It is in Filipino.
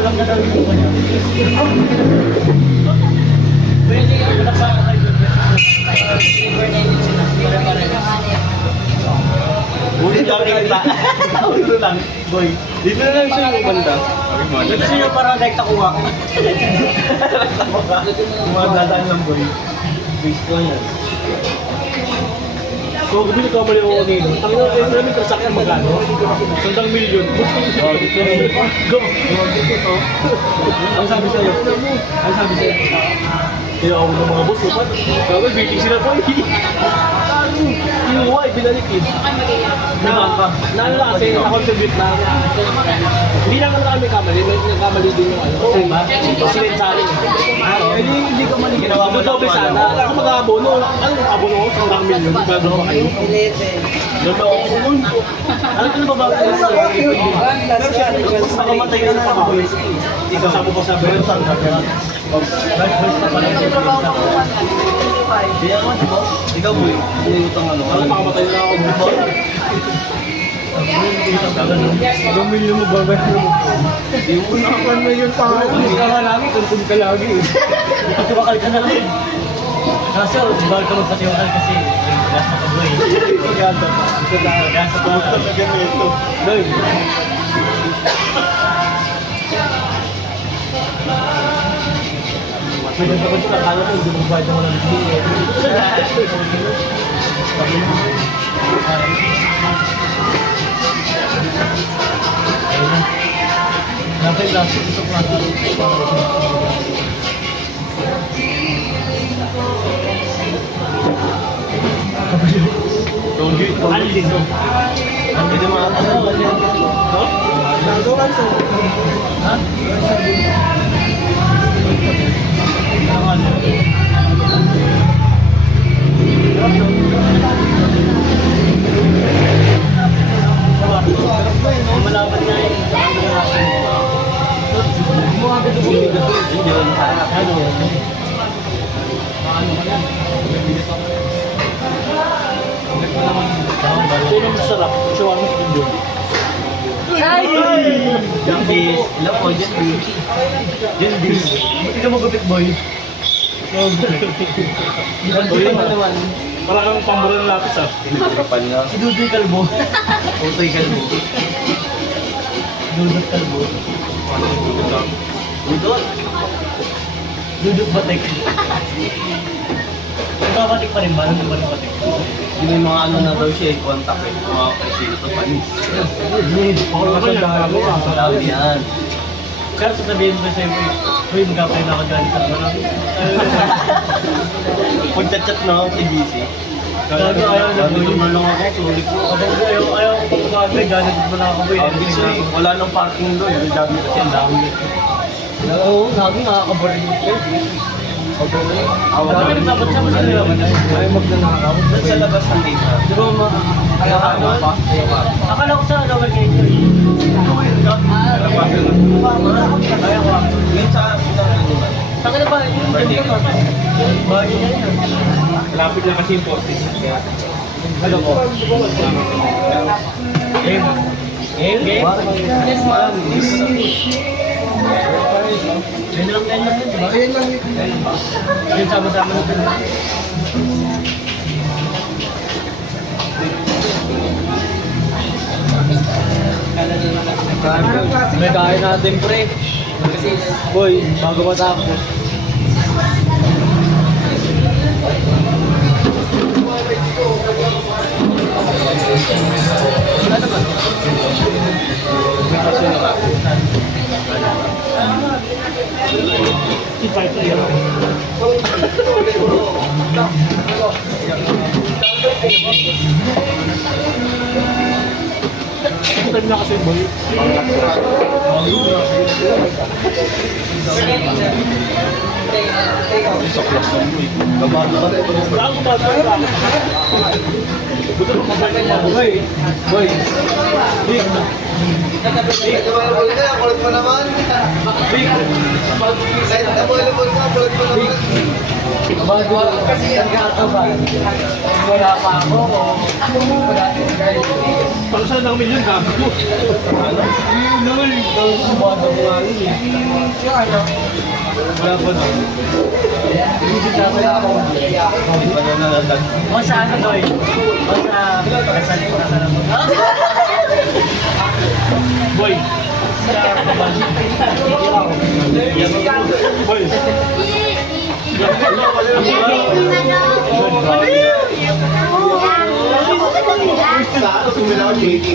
lang na daw yung kanya. Pwede yung wala sa akin doon. Ulit daw rin kita. Ulo lang, boy. Dito na lang siya yung banda. Dito siya parang direct nakuha. Dadaan lang, boy. Waste ko yan. Kung bumili ka mali ako ngayon, ang ina namin transaction magkano? 100 milyon. Oh, dito na yun. Go! Ang sabi sa'yo? Ang sabi sa'yo? Kaya ako ng mga boss, upat. Kaya meeting sila po eh. Yung why, binalik eh. Naano na kasi, na-contribute na. Hindi naman kami kamali, may nagkamali din yung ano. Kasi sinet sa akin. Hindi ka mali ginawa mo. Doble sana. Ako mag-aabono. Ano mag-aabono ko? 100 milyon. Gagawin pa kayo. 11. Lolo ako nun. Ano ka na ba ba? Nakamatay ka na ako. Ikaw sa mo pa sa Brenton. Kaya mo, di ba? Ikaw boy, umutang ano. Ako makamatay na ako. Ilang milyon mo ba? Hindi mo na ako milyon pa. Hindi ka nga lagi, tuntun ka lagi. Bakal ka na lang. Kasi bakal ka magpatiwakal kasi gas na kaboy. Ganda pa. Gas na pa. Ganito. Doy. Pwede pa ba ito? Akala ko hindi mo bayad naman ng Napay last ito pa. Togi. Ano dito? Hindi naman ako. No? Nagawa sa. Ha? Ano? Malaman nga yung ito yung masarap. Siya mo ito. Ay! Yung bis. Ilan po, dyan bis. Dyan bis. Hindi ka magupit, boy. Boy naman. Parang kang pambura ng lapis, ah. Pinitripan nga. Si Dudoy Kalbo. Utoy ka mo. Dudot Kalbo. Udot. Dudot Batik. Nagbabatik pa rin ba? Ano ba rin batik? May mga ano na daw siya, contact eh. Mga presidente panis. Ako naman yan, bago ah. Dami yan. Kaya sasabihin ko sa'yo, uy, magkapay na ako dyan sa mga. Pag-chat-chat na ako kay GC. Gago, ayaw na Sabi ko boy. na lang ako, sulit ko. Ayaw ko pagkakagay, ganit mo na ako boy. Obvious eh, wala nang parking doon. Ang dami kasi ang dami. Oo, sabi nakakaborin mo. Awag Sabi nagsabat siya, mas nila ba? Ay, magnanakaw. Doon sa labas ng gate na. Di ba ma... Ayaw ka pa? Ayaw ka. Akala ko sa lower gate yun. Ayaw ka. Ngayon sa unang ano ba? Saka na ba? Yung ganito ka. Bagay niya yun. Lapit lang kasi yung posting. Ano ko? Game. Game? Game? Yes, ma'am. Ayun lang din natin, di ba? Ayun lang yun. Yung sama-sama natin. May kain natin, pre. Boy, bago matapos. Ano ba? Time na kasi boy. Saklas ng boy. Babago ka. Bago ba ito? Buto mo kapag na boy. Boy. Big. Kulit mo naman. Big. Kahit available ka, tulad mo naman. Bago kasi nagkakaban. Wala pa ako. Pag saan ng milyon, gabi mo. Ano? Lol, bago mo nga rin eh. Wala pa na. Hindi namin ako. O sa ano, boy? O sa... Boy. Sa kabal. Boy. Sa ano, sumila ko, JT.